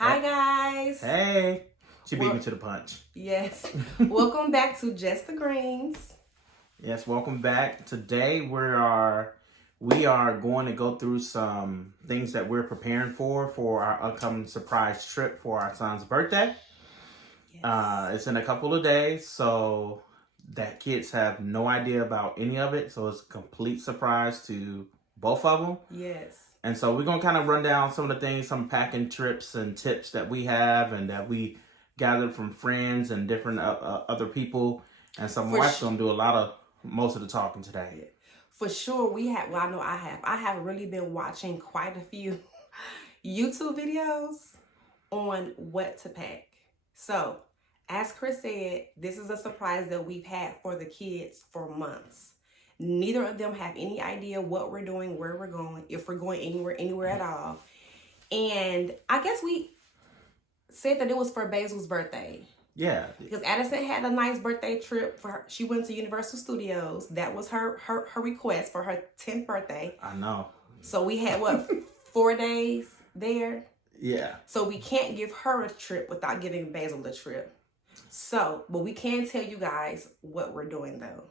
Hi guys. Hey, she beat me to the punch. Yes. Welcome back to Just the Greens. Yes, welcome back. Today we are going to go through some things that we're preparing for our upcoming surprise trip for our son's birthday. Yes. It's in a couple of days, so that kids have no idea about any of it. So it's a complete surprise to both of them. Yes. And so we're going to kind of run down some of the things, some packing trips and tips that we have and that we gathered from friends and different other people. And so my wife's going to do most of the talking today. For sure, I have really been watching quite a few YouTube videos on what to pack. So, as Chris said, this is a surprise that we've had for the kids for months. Neither of them have any idea what we're doing, where we're going, if we're going anywhere at all. And I guess we said that it was for Basil's birthday. Yeah. Because Addison had a nice birthday trip for her. She went to Universal Studios. That was her request for her 10th birthday. I know. So we had 4 days there? Yeah. So we can't give her a trip without giving Basil a trip. So, but we can tell you guys what we're doing though.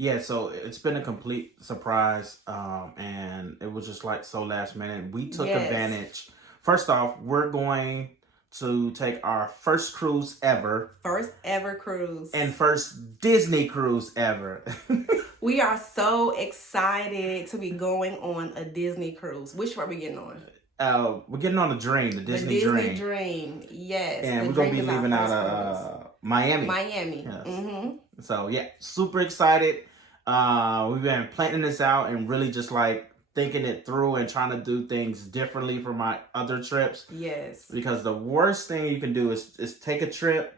Yeah, so it's been a complete surprise, and it was just like so last minute. We took advantage. First off, we're going to take our first cruise ever. First ever cruise. And first Disney cruise ever. We are so excited to be going on a Disney cruise. Which one are we getting on? We're getting on the Disney Dream. Yes. And we're going to be leaving out of Miami. Yes. Mm-hmm. So, yeah, super excited. We've been planning this out and really just like thinking it through and trying to do things differently from my other trips. Yes. Because the worst thing you can do is take a trip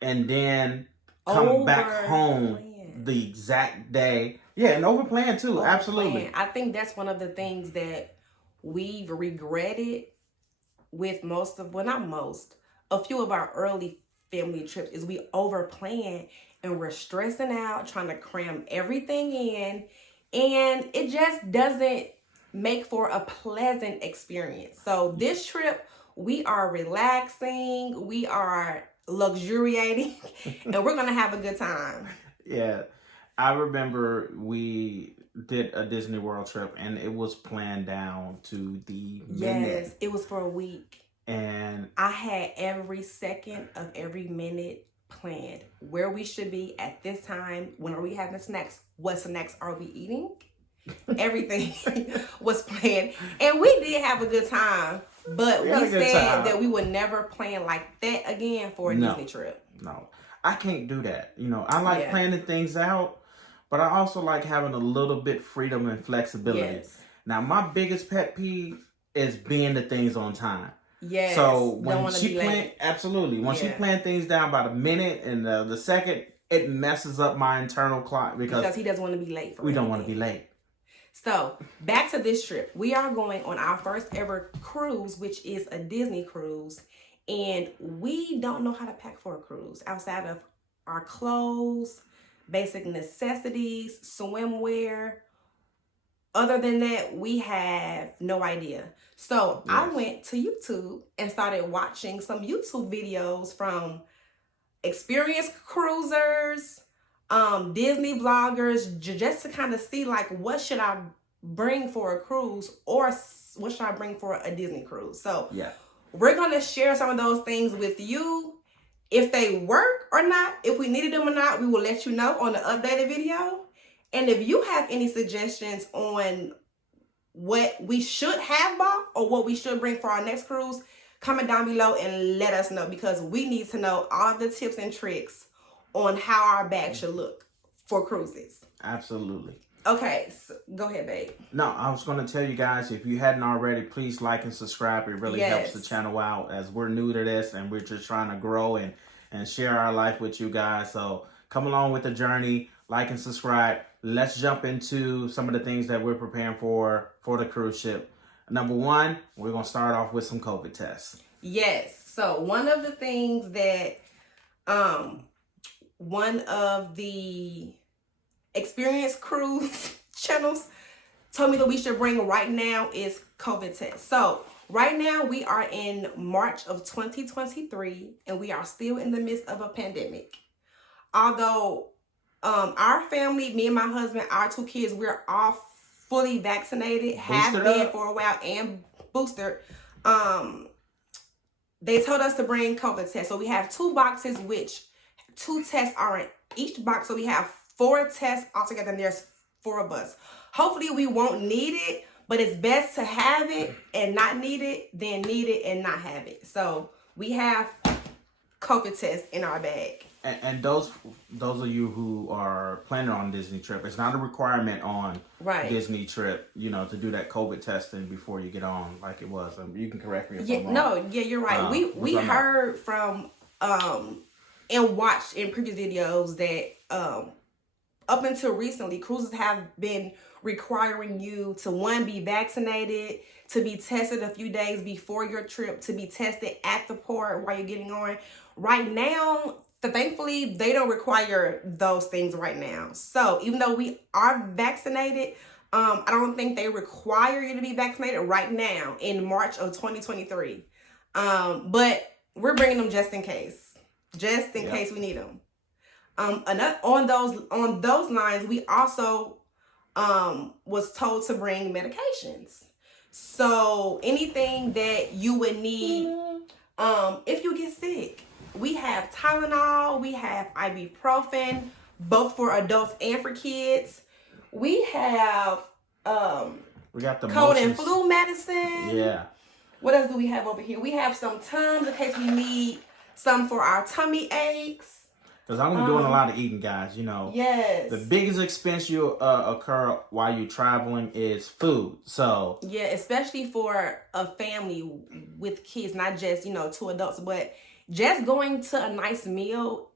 and then come back home the exact day. Yeah, and overplan too. Absolutely. I think that's one of the things that we've regretted with a few of our early family trips is we overplan and we're stressing out, trying to cram everything in, and it just doesn't make for a pleasant experience. So this trip, we are relaxing, we are luxuriating, and we're going to have a good time. Yeah. I remember we did a Disney World trip, and it was planned down to the minute. Yes, it was for a week. And I had every second of every minute planned. Where we should be at this time. When are we having snacks? What snacks are we eating? Everything was planned. And we did have a good time. But we said that we would never plan like that again for a Disney trip. No, I can't do that. You know, I like planning things out, but I also like having a little bit freedom and flexibility. Yes. Now, my biggest pet peeve is being the things on time. Yes. So when she planned, absolutely. When she planned things down by the minute and the second, it messes up my internal clock because he doesn't want to be late. We don't want to be late. So back to this trip, we are going on our first ever cruise, which is a Disney cruise, and we don't know how to pack for a cruise outside of our clothes, basic necessities, swimwear. Other than that, we have no idea. So I went to YouTube and started watching some YouTube videos from experienced cruisers, Disney vloggers, just to kind of see like what should I bring for a cruise or what should I bring for a Disney cruise. So we're going to share some of those things with you. If they work or not, if we needed them or not, we will let you know on the updated video. And if you have any suggestions on what we should have bought or what we should bring for our next cruise, comment down below and let us know, because we need to know all of the tips and tricks on how our bag should look for cruises. Absolutely. Okay, so go ahead, babe. No, I was going to tell you guys, if you hadn't already, please like and subscribe. It really helps the channel out as we're new to this and we're just trying to grow and share our life with you guys. So come along with the journey, like and subscribe. Let's jump into some of the things that we're preparing for the cruise ship. Number one, we're going to start off with some COVID tests. Yes. So one of the things that one of the experienced cruise channels told me that we should bring right now is COVID tests. So Right now, we are in March of 2023, and we are still in the midst of a pandemic. Although our family, me and my husband, our 2 kids, we're all fully vaccinated, have been for a while, and boosted. They told us to bring COVID tests. So we have 2 boxes, which 2 tests are in each box. So we have 4 tests altogether, and there's 4 of us. Hopefully we won't need it, but it's best to have it and not need it than need it and not have it. So we have COVID tests in our bag. And those of you who are planning on Disney trip, it's not a requirement on Disney trip, to do that COVID testing before you get on, like it was. You can correct me if I'm wrong. No, you're right. We heard from and watched in previous videos that up until recently, cruises have been requiring you to, 1, be vaccinated, to be tested a few days before your trip, to be tested at the port while you're getting on. Right now, thankfully, they don't require those things right now. So even though we are vaccinated, I don't think they require you to be vaccinated right now in March of 2023. But we're bringing them just in case we need them. On those lines, we also was told to bring medications. So anything that you would need if you get sick. We have Tylenol, we have ibuprofen, both for adults and for kids. We have we got the cold and flu medicine. Yeah. What else do we have over here? We have some Tums in case we need some for our tummy aches. Because I'm gonna be doing a lot of eating, guys. Yes. The biggest expense you occur while you're traveling is food. So yeah, especially for a family with kids, not just 2 adults, but just going to a nice meal,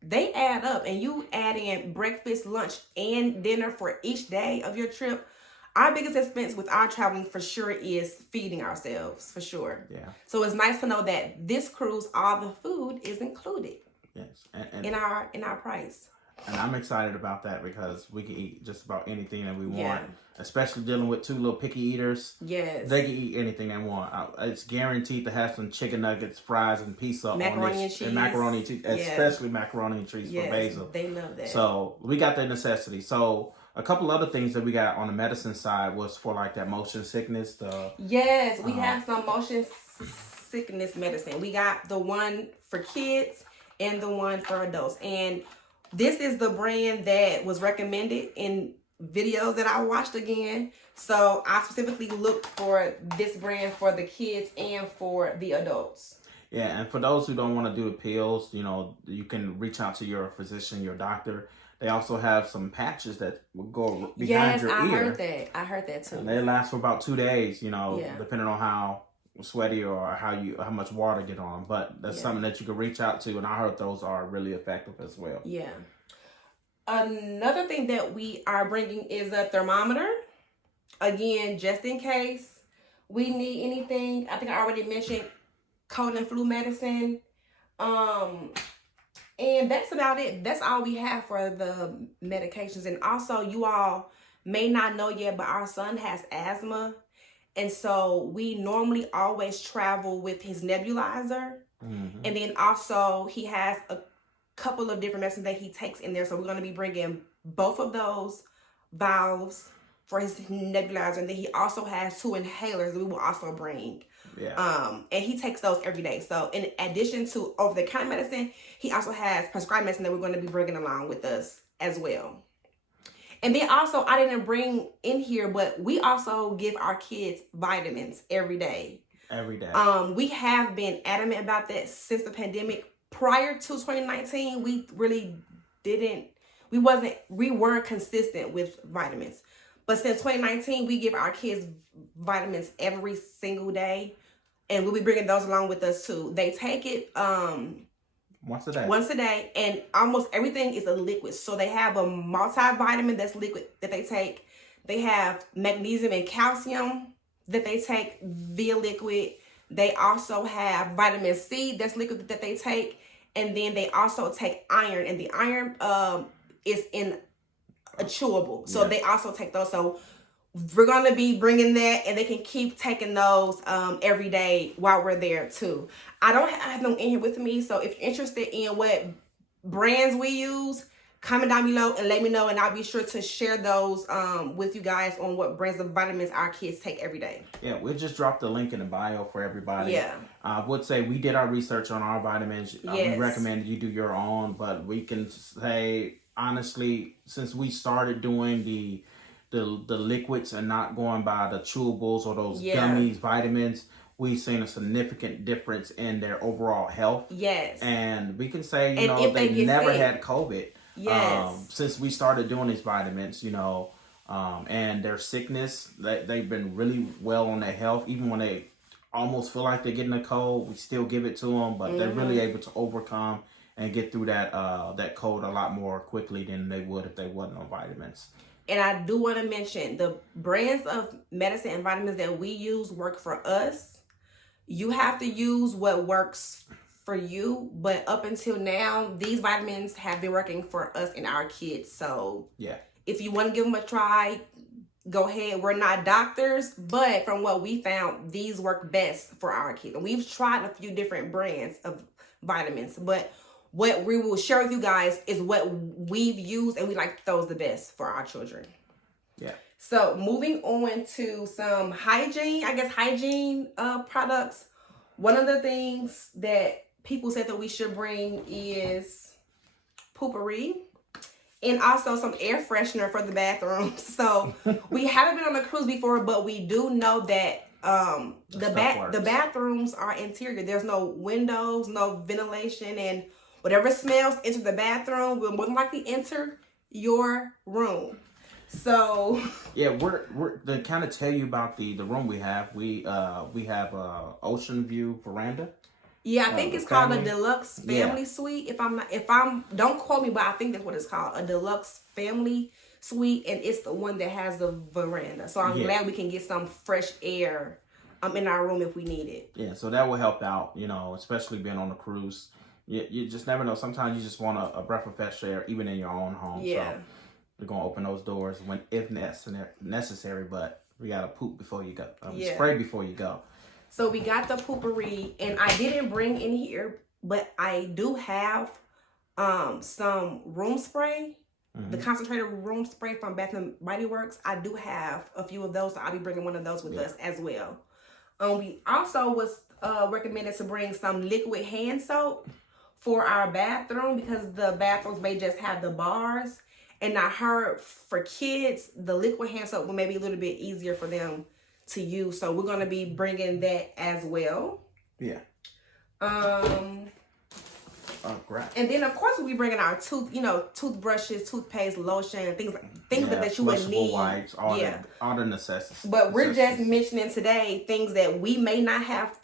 they add up. And you add in breakfast, lunch, and dinner for each day of your trip. Our biggest expense with our traveling for sure is feeding ourselves, for sure. Yeah. So it's nice to know that this cruise, all the food is included. Yes. And in our price. And I'm excited about that because we can eat just about anything that we want. Especially dealing with 2 little picky eaters. Yes. They can eat anything they want. It's guaranteed to have some chicken nuggets, fries, and pizza macaroni on this. And cheese. And macaroni and cheese. Especially macaroni and cheese for Basil. They love that. So we got the necessity. So a couple other things that we got on the medicine side was for like that motion sickness. Yes, we have some motion sickness medicine. We got the one for kids and the one for adults. And this is the brand that was recommended in videos that I watched again. So I specifically looked for this brand for the kids and for the adults. Yeah, and for those who don't want to do the pills, you can reach out to your physician, your doctor. They also have some patches that will go behind your ear. Yes, I heard that too. And they last for about 2 days, depending on how sweaty or how much water get on. But that's something that you can reach out to, and I heard those are really effective as well. Yeah. Another thing that we are bringing is a thermometer. Again, just in case we need anything. I think I already mentioned cold and flu medicine. And that's about it. That's all we have for the medications. And also, you all may not know yet, but our son has asthma. And so we normally always travel with his nebulizer. Mm-hmm. And then also he has a couple of different medicines that he takes in there. So we're going to be bringing both of those valves for his nebulizer. And then he also has 2 inhalers that we will also bring. Yeah. And he takes those every day. So in addition to over-the-counter medicine, he also has prescribed medicine that we're going to be bringing along with us as well. And then also, I didn't bring in here, but we also give our kids vitamins every day. Every day. We have been adamant about that since the pandemic. Prior to 2019, we really we weren't consistent with vitamins. But since 2019, we give our kids vitamins every single day. And we'll be bringing those along with us too. They take it once a day. Once a day, and almost everything is a liquid. So they have a multivitamin that's liquid that they take. They have magnesium and calcium that they take via liquid. They also have vitamin C that's liquid that they take. And then they also take iron, and the iron is in a chewable. So they also take those. So we're going to be bringing that, and they can keep taking those every day while we're there too. I don't have them in here with me, so if you're interested in what brands we use, comment down below and let me know, and I'll be sure to share those with you guys on what brands of vitamins our kids take every day. Yeah, we'll just drop the link in the bio for everybody. Yeah. I would say we did our research on our vitamins. Yes. We recommend you do your own, but we can say, honestly, since we started doing the liquids and not going by the chewables or those gummies, vitamins, we've seen a significant difference in their overall health. Yes. And we can say, you know, they never had COVID. Yes. Since we started doing these vitamins, you know, and their sickness, they've been really well on their health. Even when they almost feel like they're getting a cold, we still give it to them, but they're really able to overcome and get through that cold a lot more quickly than they would if they wasn't on vitamins. And I do want to mention the brands of medicine and vitamins that we use work for us. You have to use what works for you, but up until now, these vitamins have been working for us and our kids. So yeah, if you want to give them a try, go ahead. We're not doctors, but from what we found, these work best for our kids. And we've tried a few different brands of vitamins, but what we will share with you guys is what we've used, and we like those the best for our children. Yeah. So moving on to some hygiene products. One of the things that people said that we should bring is Poo-Pourri, and also some air freshener for the bathrooms. So we haven't been on a cruise before, but we do know that the bathrooms are interior. There's no windows, no ventilation, and whatever smells enter the bathroom will more than likely enter your room. So yeah, we're to kind of tell you about the room we have. We have a ocean view veranda. Yeah, I think it's called a deluxe family suite. If I'm don't quote me, but I think that's what it's called, a deluxe family suite, and it's the one that has the veranda. So I'm glad we can get some fresh air in our room if we need it. Yeah, so that will help out, you know, especially being on a cruise. You just never know. Sometimes you just want a breath of fresh air, even in your own home. Yeah. So we're gonna open those doors if necessary, but we gotta poop before you go. Spray before you go. So we got the Poo-Pourri, and I didn't bring in here, but I do have some room spray, the concentrated room spray from Bath and Body Works. I do have a few of those, so I'll be bringing one of those with us as well. We also was recommended to bring some liquid hand soap for our bathroom, because the bathrooms may just have the bars. And I heard for kids, the liquid hand soap will maybe a little bit easier for them to use. So we're going to be bringing that as well. Yeah. Great. And then of course we'll be bringing our toothbrushes, toothpaste, lotion, things that you would need. Wipes, all the necessities. But we're just mentioning today things that we may not have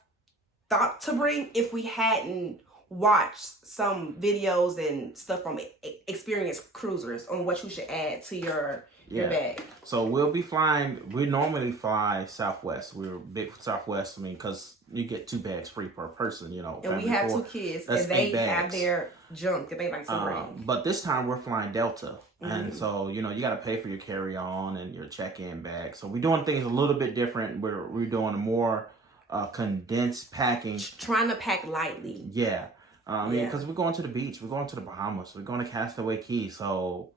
thought to bring if we hadn't watched some videos and stuff from experienced cruisers on what you should add to your bag. So we'll be flying. We normally fly Southwest. We're big for Southwest. I mean, because you get 2 bags free per person, you know. And we have 2 kids, and they have their junk that they like to bring. But this time we're flying Delta. And so, you know, you got to pay for your carry-on and your check-in bag. So we're doing things a little bit different. We're doing a more condensed packing. Trying to pack lightly. Yeah. Because we're going to the beach. We're going to the Bahamas. We're going to Castaway Cay. So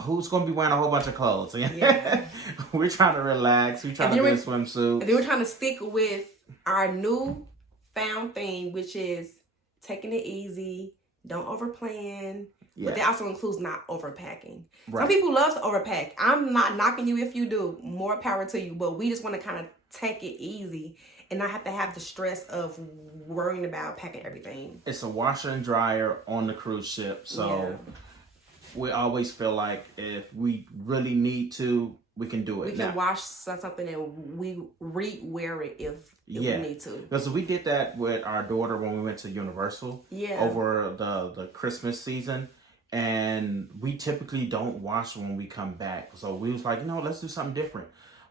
who's going to be wearing a whole bunch of clothes? Yeah. We're trying to relax. We're trying to get a swimsuit. And then we're trying to stick with our new found thing, which is taking it easy. Don't overplan. Yeah. But that also includes not overpacking. Right. Some people love to overpack. I'm not knocking you if you do. More power to you. But we just want to kind of take it easy and not have to have the stress of worrying about packing everything. It's a washer and dryer on the cruise ship. So we always feel like if we really need to, we can do it. We can wash something and we re-wear it if we need to. Because we did that with our daughter when we went to Universal over the Christmas season. And we typically don't wash when we come back. So we was like, let's do something different.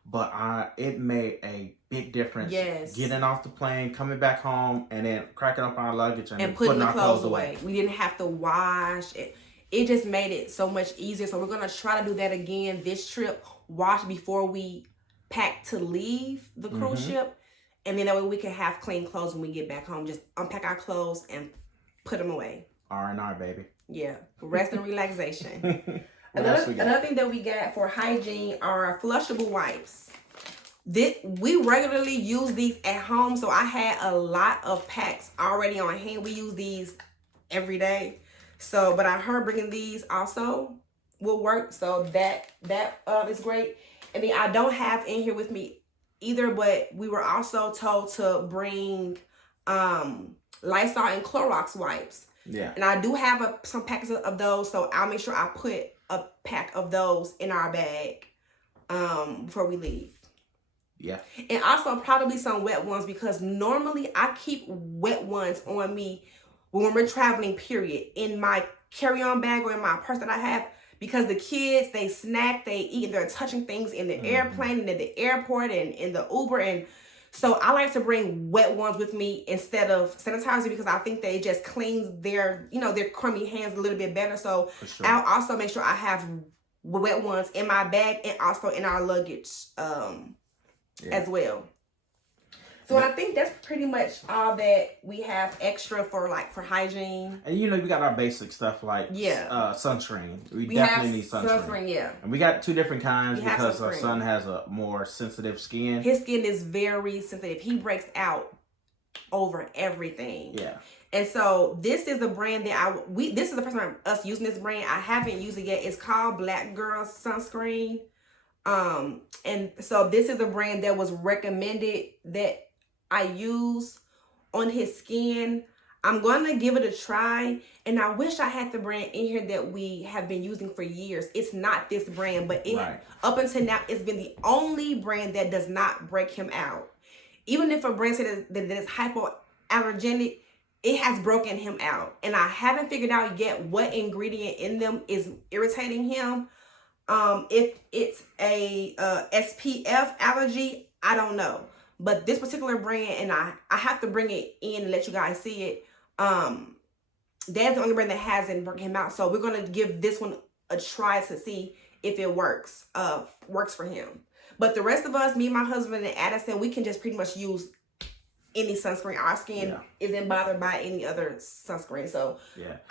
But it made a big difference. Yes. Getting off the plane, coming back home, and then cracking up our luggage and putting our clothes away. We didn't have to wash it. It just made it so much easier. So we're going to try to do that again this trip wash before we pack to leave the cruise ship. And then that way we can have clean clothes when we get back home. Just unpack our clothes and put them away. R&R, baby. Yeah. Rest and relaxation. Another thing that we got for hygiene are flushable wipes. We regularly use these at home, so I had a lot of packs already on hand. We use these every day. So, but I heard bringing these also will work. So that is great. And then I don't have in here with me either, but we were also told to bring Lysol and Clorox wipes. Yeah. And I do have some packs of those, so I'll make sure I put a pack of those in our bag before we leave. Yeah. And also probably some wet ones, because normally I keep wet ones on me when we're traveling, period, in my carry-on bag or in my purse that I have, because the kids, they snack, they eat, they're touching things in the airplane and at the airport and in the Uber. And so I like to bring wet ones with me instead of sanitizer, because I think they just cleans their, their crummy hands a little bit better. So I'll also make sure I have wet ones in my bag and also in our luggage as well. So I think that's pretty much all that we have extra for hygiene. And we got our basic stuff like sunscreen. We definitely need sunscreen. Yeah. And we got two different kinds because our son has a more sensitive skin. His skin is very sensitive. He breaks out over everything. Yeah. And so this is a brand that this is the first time us using this brand. I haven't used it yet. It's called Black Girl Sunscreen. And so this is a brand that was recommended that I use on his skin. I'm going to give it a try. And I wish I had the brand in here that we have been using for years. It's not this brand, but up until now, it's been the only brand that does not break him out. Even if a brand says that it's hypoallergenic, it has broken him out. And I haven't figured out yet what ingredient in them is irritating him. If it's a SPF allergy, I don't know. But this particular brand, and I have to bring it in and let you guys see it. That's the only brand that hasn't broken him out. So we're going to give this one a try to see if it works for him. But the rest of us, me, my husband, and Addison, we can just pretty much use any sunscreen. Our skin isn't bothered by any other sunscreen. So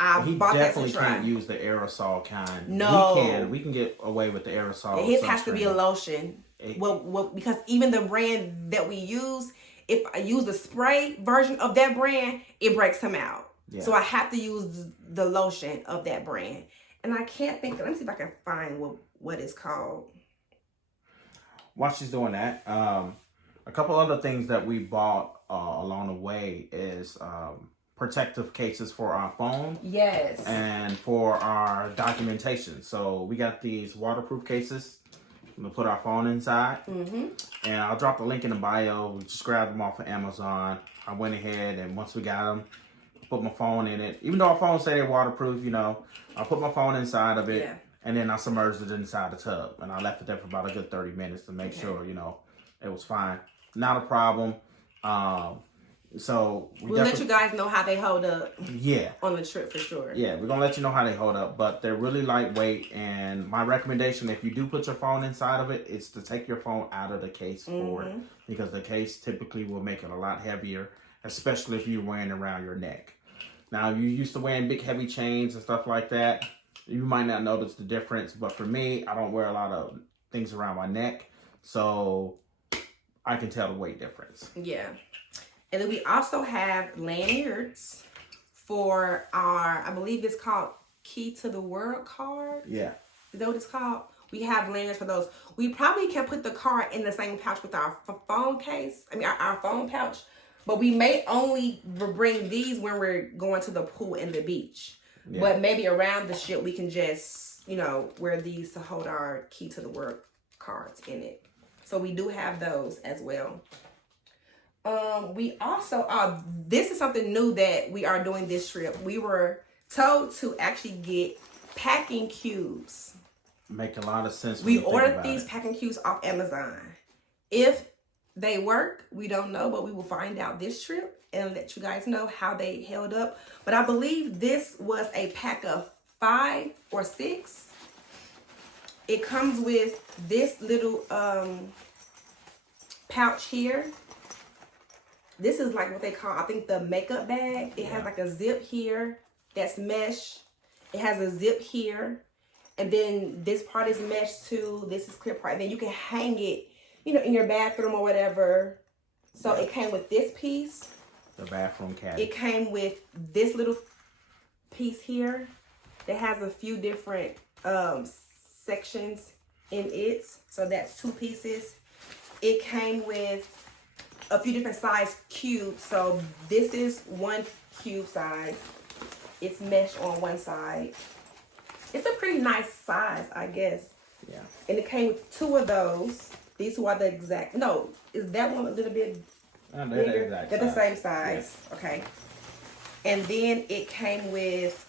I bought that to try. He definitely can't use the aerosol kind. No. We can get away with the aerosol. His has to be a lotion. Well, because even the brand that we use, if I use the spray version of that brand, it breaks him out. Yeah. So I have to use the lotion of that brand. And I can't think. Let me see if I can find what it's called. While she's doing that, a couple other things that we bought along the way is protective cases for our phone. Yes. And for our documentation. So we got these waterproof cases. I'm going to put our phone inside. And I'll drop the link in the bio. We just grabbed them off of Amazon. I went ahead and once we got them, put my phone in it. Even though our phones say they're waterproof, I put my phone inside of it. Yeah. And then I submerged it inside the tub. And I left it there for about a good 30 minutes to make sure, it was fine. Not a problem. So we'll let you guys know how they hold up. Yeah. On the trip for sure. Yeah, we're gonna let you know how they hold up, but they're really lightweight. And my recommendation, if you do put your phone inside of it, is to take your phone out of the case forward, because the case typically will make it a lot heavier, especially if you're wearing it around your neck. Now, if you're used to wearing big heavy chains and stuff like that, you might not notice the difference. But for me, I don't wear a lot of things around my neck, so I can tell the weight difference. Yeah. And then we also have lanyards for our, I believe it's called Key to the World card. Yeah. Is that what it's called? We have lanyards for those. We probably can put the card in the same pouch with our phone case. Our phone pouch. But we may only bring these when we're going to the pool and the beach. Yeah. But maybe around the ship, we can just, wear these to hold our Key to the World cards in it. So we do have those as well. We also, this is something new that we are doing this trip. We were told to actually get packing cubes. Make a lot of sense. We ordered these packing cubes off Amazon. If they work, we don't know, but we will find out this trip and let you guys know how they held up. But I believe this was a pack of 5 or 6. it comes with this little pouch here. This is like what they call, I think, the makeup bag. It has like a zip here that's mesh. It has a zip here. And then this part is mesh too. This is clear part. And then you can hang it, you know, in your bathroom or whatever. So it came with this piece. The bathroom caddy. It came with this little piece here that has a few different sections in it. So that's 2 pieces. It came with a few different size cubes. So this is 1 cube size. It's mesh on one side. It's a pretty nice size, I guess. Yeah. And it came with 2 of those. These 2 are the exact. No, is that one a little bit bigger? They're the same size. Yeah. Okay. And then it came with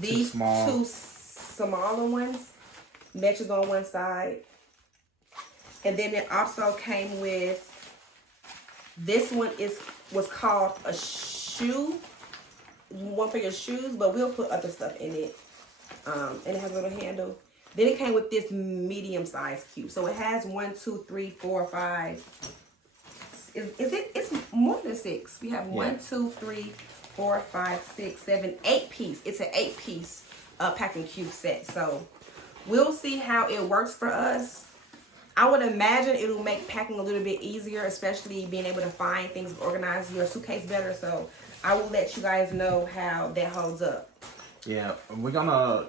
these 2 smaller ones. Meshes on one side. And then it also came with, this one was called a shoe. One for your shoes, but we'll put other stuff in it. And it has a little handle. Then it came with this medium size cube. So it has 1, 2, 3, 4, 5. It's more than 6. We have 1, 2, 3, 4, 5, 6, 7, 8 piece. It's an 8 piece packing cube set. So we'll see how it works for us. I would imagine it'll make packing a little bit easier, especially being able to find things, organize your suitcase better. So I will let you guys know how that holds up. Yeah, we're gonna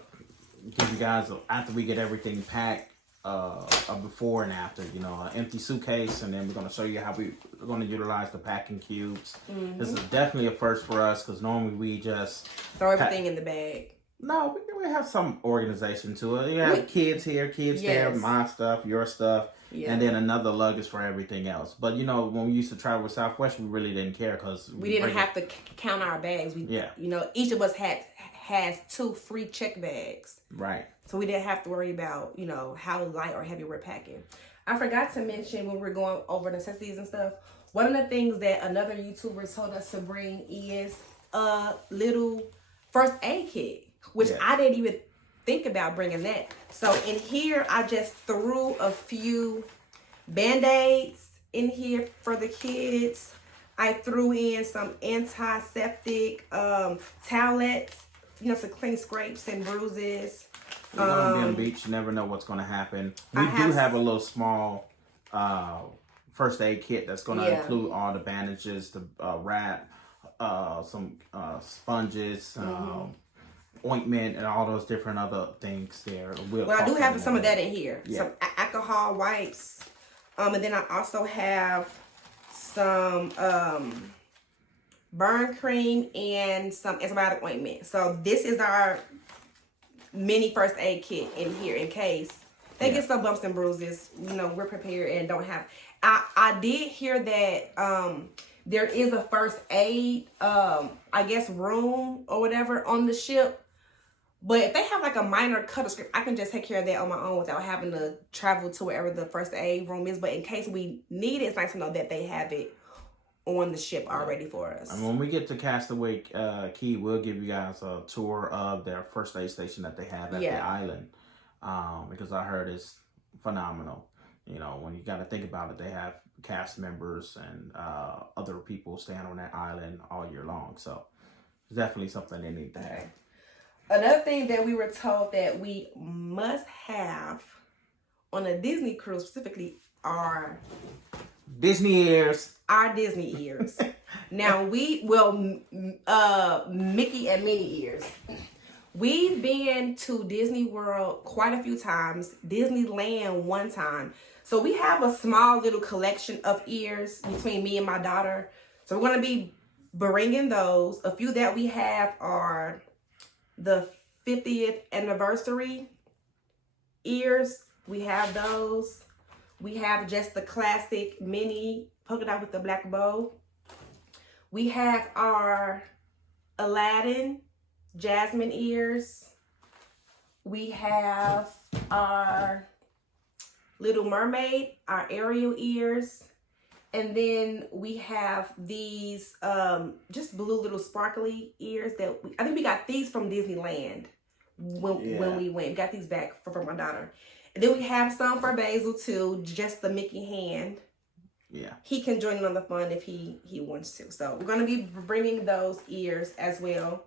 give you guys, after we get everything packed, a before and after, you know, an empty suitcase, and then we're gonna show you how we're gonna utilize the packing cubes. This is definitely a first for us, because normally we just throw everything in the bag. No, we have some organization to it. You have kids here, kids there, my stuff, your stuff, and then another luggage for everything else. But, you know, when we used to travel with Southwest, we really didn't care, because we didn't have to count our bags. You know, each of us has 2 free check bags. Right. So we didn't have to worry about, you know, how light or heavy we're packing. I forgot to mention when we're going over necessities and stuff, one of the things that another YouTuber told us to bring is a little first aid kit, which I didn't even think about bringing that. So in here, I just threw a few Band-Aids in here for the kids. I threw in some antiseptic towelettes, you know, to clean scrapes and bruises. You're going to be on the beach. You never know what's going to happen. We do have a little small first aid kit that's going to include all the bandages, the wrap, some sponges, ointment, and all those different other things there. Well, I do have some of that in here. Some alcohol wipes. And then I also have some burn cream and some antibiotic ointment. So this is our mini first aid kit in here in case they get some bumps and bruises. You know, we're prepared and don't have. I did hear that there is a first aid, I guess, room or whatever on the ship. But if they have like a minor cut or scrape, I can just take care of that on my own without having to travel to wherever the first aid room is. But in case we need it, it's nice to know that they have it on the ship already for us. And when we get to Castaway Cay, we'll give you guys a tour of their first aid station that they have at the island. Because I heard it's phenomenal. You know, when you got to think about it, they have cast members and other people staying on that island all year long. So it's definitely something they need to have. Another thing that we were told that we must have on a Disney cruise specifically are Disney ears. Our Disney ears. Now Mickey and Minnie ears. We've been to Disney World quite a few times, Disneyland one time. So we have a small little collection of ears between me and my daughter. So we're going to be bringing those. A few that we have are the 50th anniversary ears. We have those. We have just the classic mini polka dot with the black bow. We have our Aladdin Jasmine ears. We have our Little Mermaid, our Ariel ears. And then we have these just blue little sparkly ears that I think we got these from Disneyland when we went. We got these back for my daughter. Then we have some for Basil too, just the Mickey hand. Yeah. He can join in on the fun if he wants to. So we're going to be bringing those ears as well.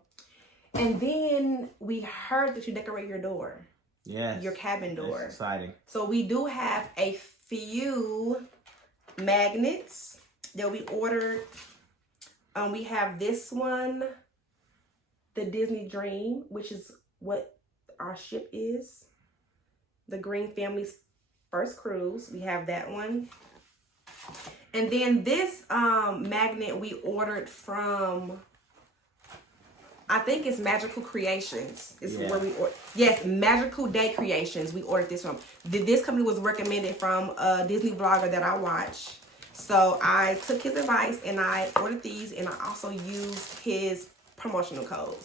And then we heard that you decorate your door. Yes. Your cabin door. That's exciting. So we do have a few magnets that we ordered. We have this one, the Disney Dream, which is what our ship is. The Green Family's first cruise. We have that one. And then this magnet we ordered from, I think it's Magical Creations. Is where we ordered. Yes, Magical Day Creations. We ordered this from. This company was recommended from a Disney vlogger that I watch. So I took his advice and I ordered these, and I also used his promotional code.